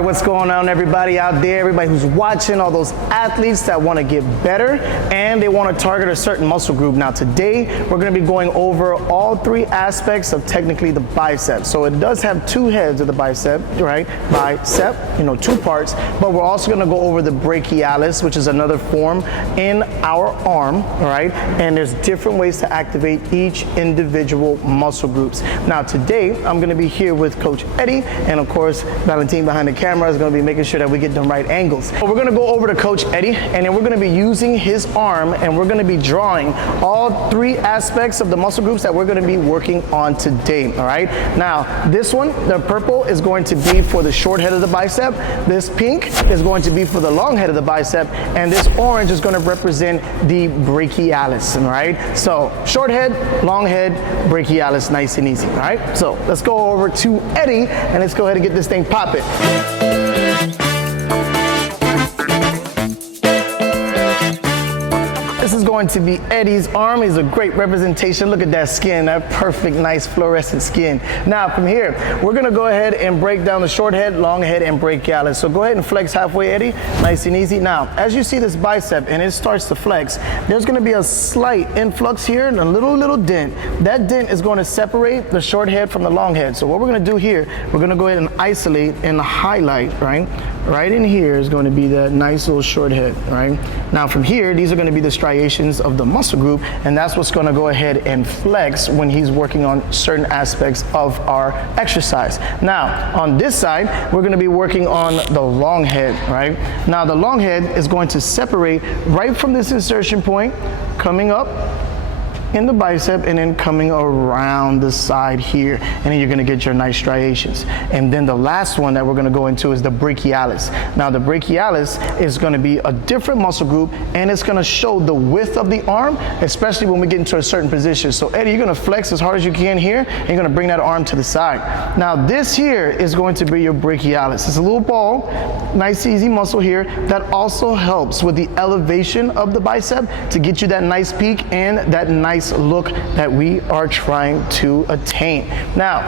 right, what's going on, everybody out there, everybody who's watching, all those athletes that want to get better and they want to target a certain muscle group. Now today, we're going to be going over all three aspects of technically the bicep. So it does have two heads of the bicep, right? Bicep, two parts, but we're also going to go over the brachialis, which is another form in our arm, all right? And there's different ways to activate each individual muscle groups. Now today, I'm going to be here with Coach Eddy, and of course, Valentine behind the camera is going to be making sure that we get the right angles. So we're going to go over to Coach Eddy, and then we're going to be using his arm, and we're going to be drawing all three aspects of the muscle groups that we're going to be working on today, all right? Now, this one, the purple, is going to be for the short head of the bicep. This pink is going to be for the long head of the bicep, and this orange is going to represent the brachialis, all right? So, short head, long head, brachialis, nice and easy, all right? So, let's go over to Eddy, and let's go ahead and get this thing popping. This is going to be Eddy's arm. He's a great representation. Look at that skin, that perfect, nice fluorescent skin. Now from here, we're gonna go ahead and break down the short head, long head, and brachialis. So go ahead and flex halfway, Eddy, nice and easy. Now, as you see this bicep and it starts to flex, there's gonna be a slight influx here and a little dent. That dent is gonna separate the short head from the long head. So what we're gonna do here, we're gonna go ahead and isolate and highlight, right? Right in here is going to be that nice little short head, right? Now from here, these are going to be the striations of the muscle group, and that's what's going to go ahead and flex when he's working on certain aspects of our exercise. Now, on this side, we're going to be working on the long head, right? Now, the long head is going to separate right from this insertion point, coming up in the bicep and then coming around the side here, and then you're going to get your nice striations. And then the last one that we're going to go into is the brachialis. Now the brachialis is going to be a different muscle group, and it's going to show the width of the arm, especially when we get into a certain position. So Eddy, you're going to flex as hard as you can here, and you're going to bring that arm to the side. Now this here is going to be your brachialis. It's a little ball, nice easy muscle here that also helps with the elevation of the bicep to get you that nice peak and that nice look that we are trying to attain. Now,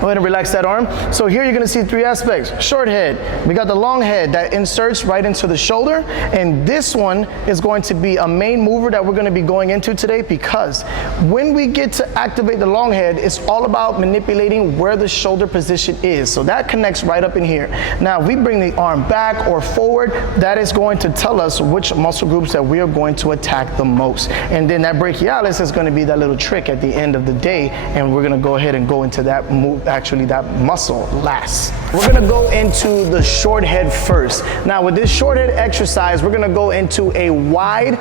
go ahead and relax that arm. So here you're going to see three aspects. Short head, we got the long head that inserts right into the shoulder, and this one is going to be a main mover that we're going to be going into today, because when we get to activate the long head, it's all about manipulating where the shoulder position is. So that connects right up in here. Now, we bring the arm back or forward, that is going to tell us which muscle groups that we are going to attack the most. And then that brachialis is going to be that little trick at the end of the day, and we're going to go ahead and go into that move, actually that muscle last. We're going to go into the short head first. Now with this short head exercise, we're going to go into a wide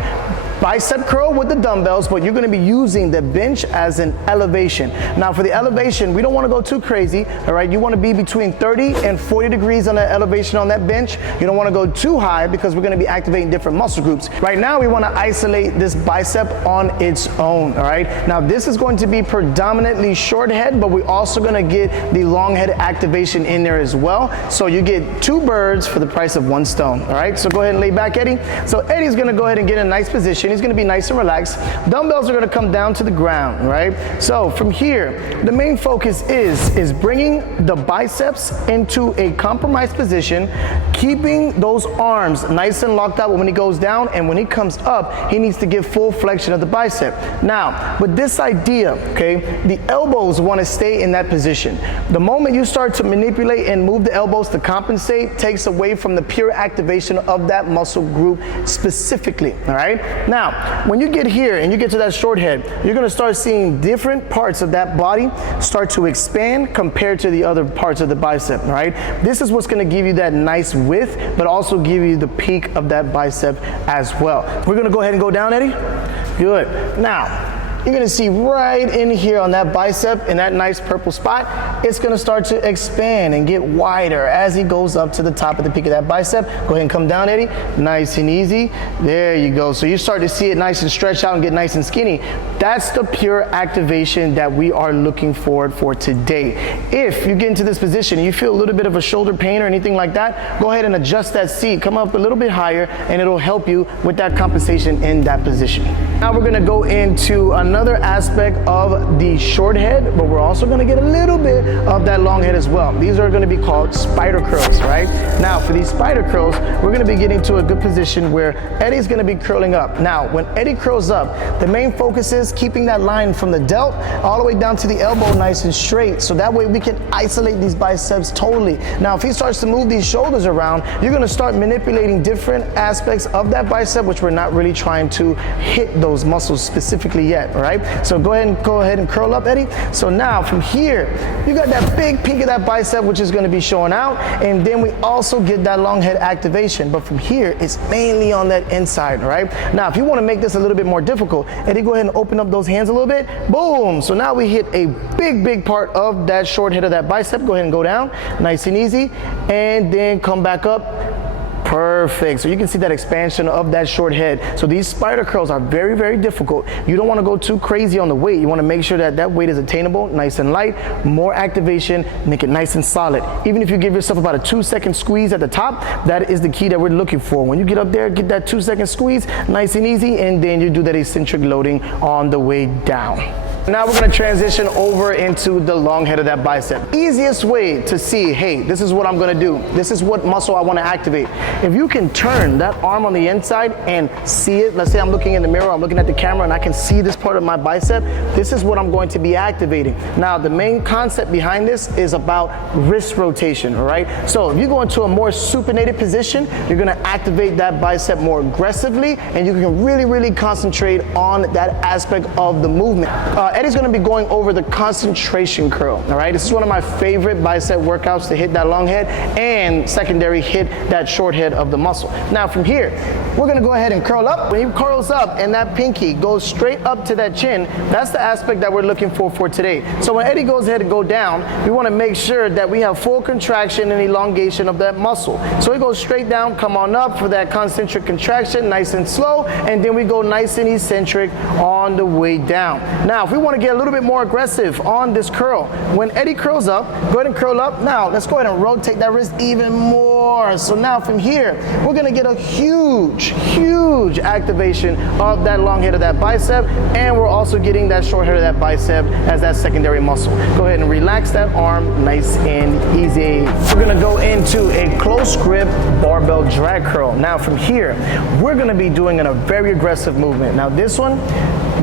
bicep curl with the dumbbells, but you're going to be using the bench as an elevation. Now for the elevation, we don't want to go too crazy, all right? You want to be between 30 and 40 degrees on that elevation on that bench. You don't want to go too high because we're going to be activating different muscle groups. Right now, we want to isolate this bicep on its own, all right? Now this is going to be predominantly short head, but we're also going to get the long head activation in there as well. So you get two birds for the price of one stone, all right? So go ahead and lay back, Eddy. So Eddy's going to go ahead and get in a nice position. He's going to be nice and relaxed. Dumbbells are going to come down to the ground, right? So from here, the main focus is bringing the biceps into a compromised position, keeping those arms nice and locked out when he goes down, and when he comes up, he needs to get full flexion of the bicep. Now, with this idea, okay, the elbows want to stay in that position. The moment you start to manipulate and move the elbows to compensate, takes away from the pure activation of that muscle group specifically, all right? Now, when you get here and you get to that short head, you're going to start seeing different parts of that body start to expand compared to the other parts of the bicep, right? This is what's going to give you that nice width, but also give you the peak of that bicep as well. We're going to go ahead and go down, Eddy. Good. Now, you're going to see right in here on that bicep, in that nice purple spot, it's going to start to expand and get wider as he goes up to the top of the peak of that bicep. Go ahead and come down, Eddy. Nice and easy. There you go. So you start to see it nice and stretch out and get nice and skinny. That's the pure activation that we are looking for today. If you get into this position and you feel a little bit of a shoulder pain or anything like that, go ahead and adjust that seat. Come up a little bit higher, and it'll help you with that compensation in that position. Now we're going to go into another aspect of the short head, but we're also going to get a little bit of that long head as well. These are gonna be called spider curls, right? Now, for these spider curls, we're gonna be getting to a good position where Eddy's gonna be curling up. Now, when Eddy curls up, the main focus is keeping that line from the delt all the way down to the elbow nice and straight, so that way we can isolate these biceps totally. Now, if he starts to move these shoulders around, you're gonna start manipulating different aspects of that bicep, which we're not really trying to hit those muscles specifically yet, all right? So go ahead and curl up, Eddy. So now from here, you got that big peak of that bicep, which is gonna be showing out, and then we also get that long head activation, but from here, it's mainly on that inside, all right? Now, if you wanna make this a little bit more difficult, Eddy, go ahead and open up those hands a little bit. Boom! So now we hit a big part of that short head of that bicep. Go ahead and go down, nice and easy, and then come back up. Perfect. So you can see that expansion of that short head. So these spider curls are very difficult. You don't want to go too crazy on the weight. You want to make sure that that weight is attainable, nice and light, more activation, make it nice and solid. Even if you give yourself about a 2-second squeeze at the top, that is the key that we're looking for. When you get up there, get that 2-second squeeze, nice and easy, and then you do that eccentric loading on the way down. Now we're going to transition over into the long head of that bicep. Easiest way to see, hey, this is what I'm going to do. This is what muscle I want to activate. If you can turn that arm on the inside and see it, let's say I'm looking in the mirror, I'm looking at the camera and I can see this part of my bicep, this is what I'm going to be activating. Now the main concept behind this is about wrist rotation, all right? So if you go into a more supinated position, you're going to activate that bicep more aggressively, and you can really concentrate on that aspect of the movement. Eddy's gonna be going over the concentration curl, all right? This is one of my favorite bicep workouts to hit that long head and secondary hit that short head of the muscle. Now from here, we're gonna go ahead and curl up. When he curls up and that pinky goes straight up to that chin, that's the aspect that we're looking for today. So when Eddy goes ahead and go down, we wanna make sure that we have full contraction and elongation of that muscle. So he goes straight down, come on up for that concentric contraction, nice and slow, and then we go nice and eccentric on the way down. Now, if we want to get a little bit more aggressive on this curl, when Eddy curls up, go ahead and curl up. Now let's go ahead and rotate that wrist even more. So now from here, we're going to get a huge activation of that long head of that bicep, and we're also getting that short head of that bicep as that secondary muscle. Go ahead and relax that arm nice and easy. We're going to go into a close grip barbell drag curl. Now from here, we're going to be doing a very aggressive movement. Now this one,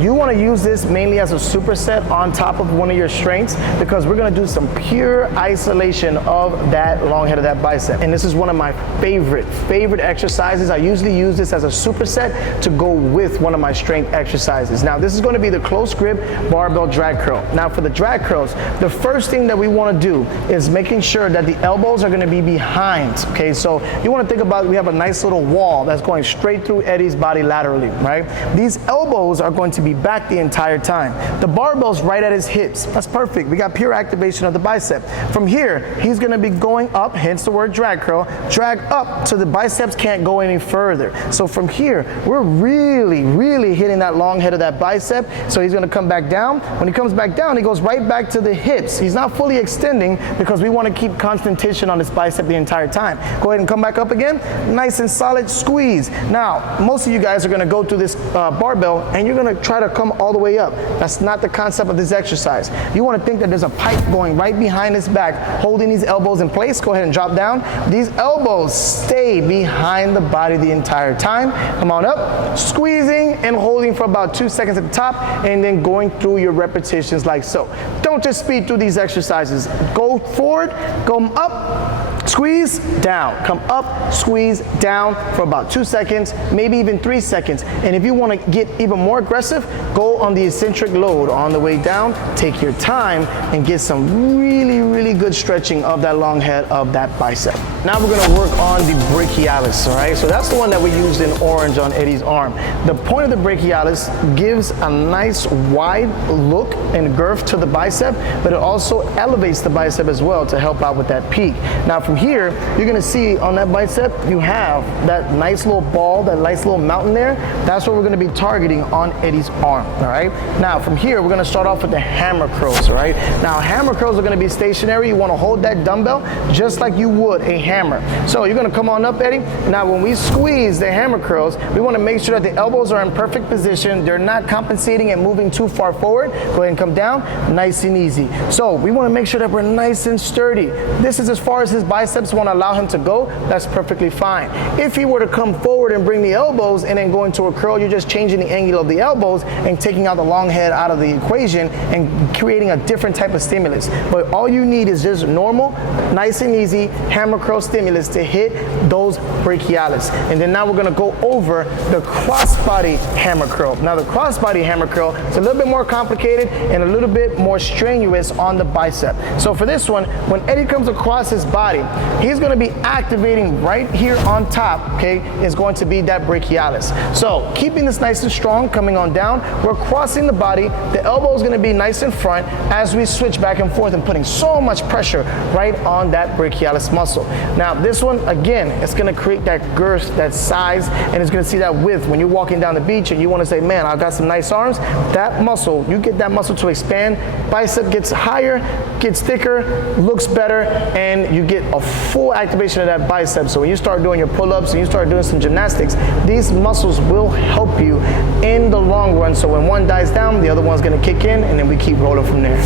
you want to use this mainly as a superset on top of one of your strengths, because we're going to do some pure isolation of that long head of that bicep. And this is one of my favorite exercises. I usually use this as a superset to go with one of my strength exercises. Now this is going to be the close grip barbell drag curl. Now for the drag curls, the first thing that we want to do is making sure that the elbows are going to be behind. Okay, so you want to think about, we have a nice little wall that's going straight through Eddy's body laterally, right? These elbows are going to be back the entire time. The barbell's right at his hips. That's perfect. We got pure activation of the bicep. From here, he's going to be going up, hence the word drag curl, drag up so the biceps can't go any further. So from here, we're really hitting that long head of that bicep. So he's going to come back down. When he comes back down, he goes right back to the hips. He's not fully extending because we want to keep constant tension on this bicep the entire time. Go ahead and come back up again. Nice and solid squeeze. Now, most of you guys are going to go through this barbell and you're going to try to come all the way up. That's not the concept of this exercise. You want to think that there's a pipe going right behind his back, holding these elbows in place. Go ahead and drop down. These elbows stay behind the body the entire time. Come on up, squeezing and holding for about 2 seconds at the top, and then going through your repetitions like so. Don't just speed through these exercises. Go forward, go up, squeeze, down. Come up, squeeze, down for about 2 seconds, maybe even 3 seconds. And if you want to get even more aggressive, go on the eccentric load on the way down. Take your time and get some really good stretching of that long head of that bicep. Now we're going to work on the brachialis, all right? So that's the one that we used in orange on Eddy's arm. The point of the brachialis gives a nice wide look and girth to the bicep, but it also elevates the bicep as well to help out with that peak. Now from here, you're gonna see on that bicep, you have that nice little ball, that nice little mountain there. That's what we're gonna be targeting on Eddy's arm, all right? Now, from here, we're gonna start off with the hammer curls, all right? Now, hammer curls are gonna be stationary. You wanna hold that dumbbell just like you would a hammer. So you're gonna come on up, Eddy. Now, when we squeeze the hammer curls, we wanna make sure that the elbows are in perfect position. They're not compensating and moving too far forward. Go ahead and come down, nice and easy. So we wanna make sure that we're nice and sturdy. This is as far as his biceps wanna allow him to go. That's perfectly fine. If he were to come forward and bring the elbows and then go into a curl, you're just changing the angle of the elbows and taking out the long head out of the equation and creating a different type of stimulus. But all you need is just normal, nice and easy hammer curl stimulus to hit those brachialis. And then now we're gonna go over the crossbody hammer curl. Now the crossbody hammer curl is a little bit more complicated and a little bit more strenuous on the bicep. So for this one, when Eddy comes across his body, he's gonna be activating right here on top, okay, is going to be that brachialis. So keeping this nice and strong, coming on down, we're crossing the body. The elbow is gonna be nice in front as we switch back and forth and putting so much pressure right on that brachialis muscle. Now this one, again, it's gonna create that girth, that size, and it's gonna see that width. When you're walking down the beach and you wanna say, man, I've got some nice arms, that muscle, you get that muscle to expand, bicep gets higher, gets thicker, looks better, and you get a full activation of that bicep. So when you start doing your pull-ups and you start doing some gymnastics, these muscles will help you in the long run. So when one dies down, the other one's gonna kick in, and then we keep rolling from there.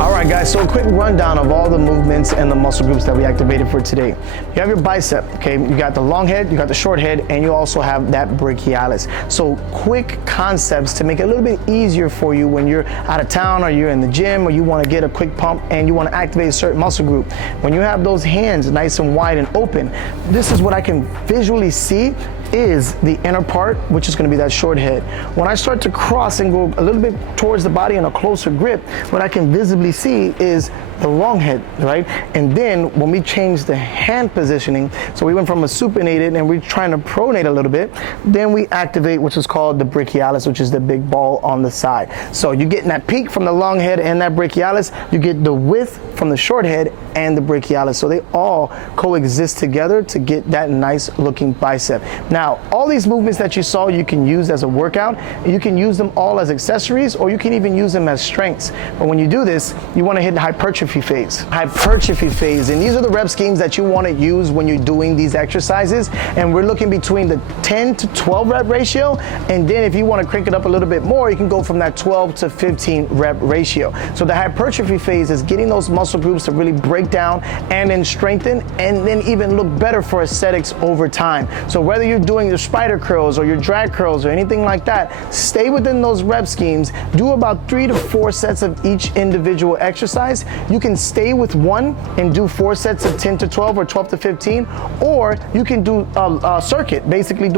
All right, guys, so a quick rundown of all the movements and the muscle groups that we activated for today. You have your bicep, okay? You got the long head, you got the short head, and you also have that brachialis. So quick concepts to make it a little bit easier for you when you're out of town or you're in the gym or you wanna get a quick pump and you wanna activate a certain muscle group. When you have those hands nice and wide and open, this is what I can visually see is the inner part, which is going to be that short head. When I start to cross and go a little bit towards the body in a closer grip, what I can visibly see is the long head, right? And then when we change the hand positioning, so we went from a supinated and we're trying to pronate a little bit, then we activate which is called the brachialis, which is the big ball on the side. So you're getting that peak from the long head and that brachialis, you get the width from the short head and the brachialis. So they all coexist together to get that nice looking bicep. Now, all these movements that you saw, you can use as a workout. You can use them all as accessories, or you can even use them as strengths. But when you do this, you want to hit the hypertrophy phase. Hypertrophy phase, and these are the rep schemes that you want to use when you're doing these exercises. And we're looking between the 10 to 12 rep ratio. And then if you want to crank it up a little bit more, you can go from that 12 to 15 rep ratio. So the hypertrophy phase is getting those muscle groups to really break down and then strengthen, and then even look better for aesthetics over time. So whether you're doing your spider curls or your drag curls or anything like that, stay within those rep schemes. Do about 3 to 4 sets of each individual exercise. You can stay with one and do 4 sets of 10 to 12 or 12 to 15, or you can do a circuit, basically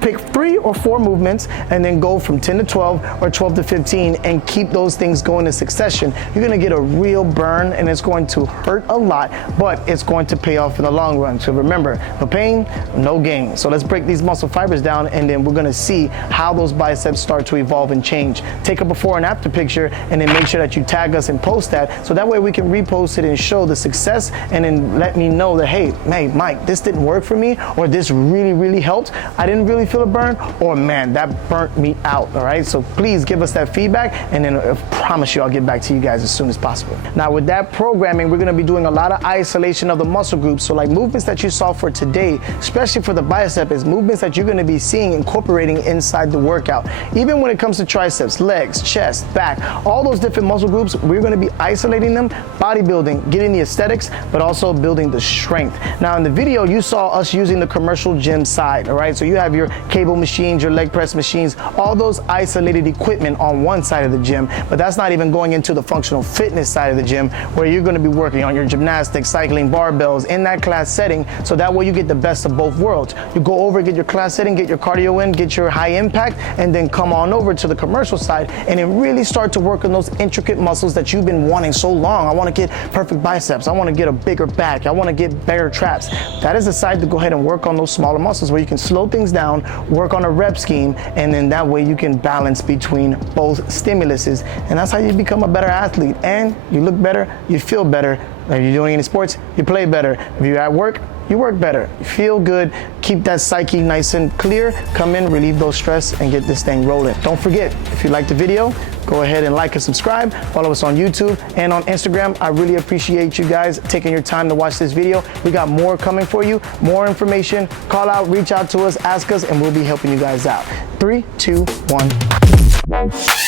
pick 3 or 4 movements and then go from 10 to 12 or 12 to 15 and keep those things going in succession. You're gonna get a real burn, and it's going to hurt a lot, but it's going to pay off in the long run. So remember, no pain, no gain. So let's break these muscle fibers down, and then we're gonna see how those biceps start to evolve and change. Take a before and after picture, and then make sure that you tag us and post that, so that way we can repost it and show the success, and then let me know that, hey, Mike, this didn't work for me, or this really helped. I didn't really feel a burn, or man, that burnt me out. All right, so please give us that feedback, and then I promise you I'll get back to you guys as soon as possible. Now with that programming, we're going to be doing a lot of isolation of the muscle groups. So like movements that you saw for today, especially for the bicep, is movements that you're going to be seeing incorporating inside the workout. Even when it comes to triceps, legs, chest, back, all those different muscle groups, we're going to be isolating them, bodybuilding, getting the aesthetics, but also building the strength. Now in the video, you saw us using the commercial gym side. All right, so you have your cable machines, your leg press machines, all those isolated equipment on one side of the gym, but that's not even going into the functional fitness side of the gym, where you're going to be working on your gymnastics, cycling, barbells in that class setting, so that way you get the best of both worlds. You go over, get your class setting, get your cardio in, get your high impact, and then come on over to the commercial side and then really start to work on those intricate muscles that you've been wanting so long. I want to get perfect biceps, I want to get a bigger back, I want to get better traps. That is the side to go ahead and work on those smaller muscles, where you can slow things down, work on a rep scheme, and then that way you can balance between both stimuluses, and that's how you become a better athlete, and you look better, you feel better, If you're doing any sports, you play better. If you're at work, you work better. You feel good. Keep that psyche nice and clear. Come in, relieve those stress, and get this thing rolling. Don't forget, if you liked the video, go ahead and like and subscribe. Follow us on YouTube and on Instagram. I really appreciate you guys taking your time to watch this video. We got more coming for you, more information. Call out, reach out to us, ask us, and we'll be helping you guys out. 3, 2, 1.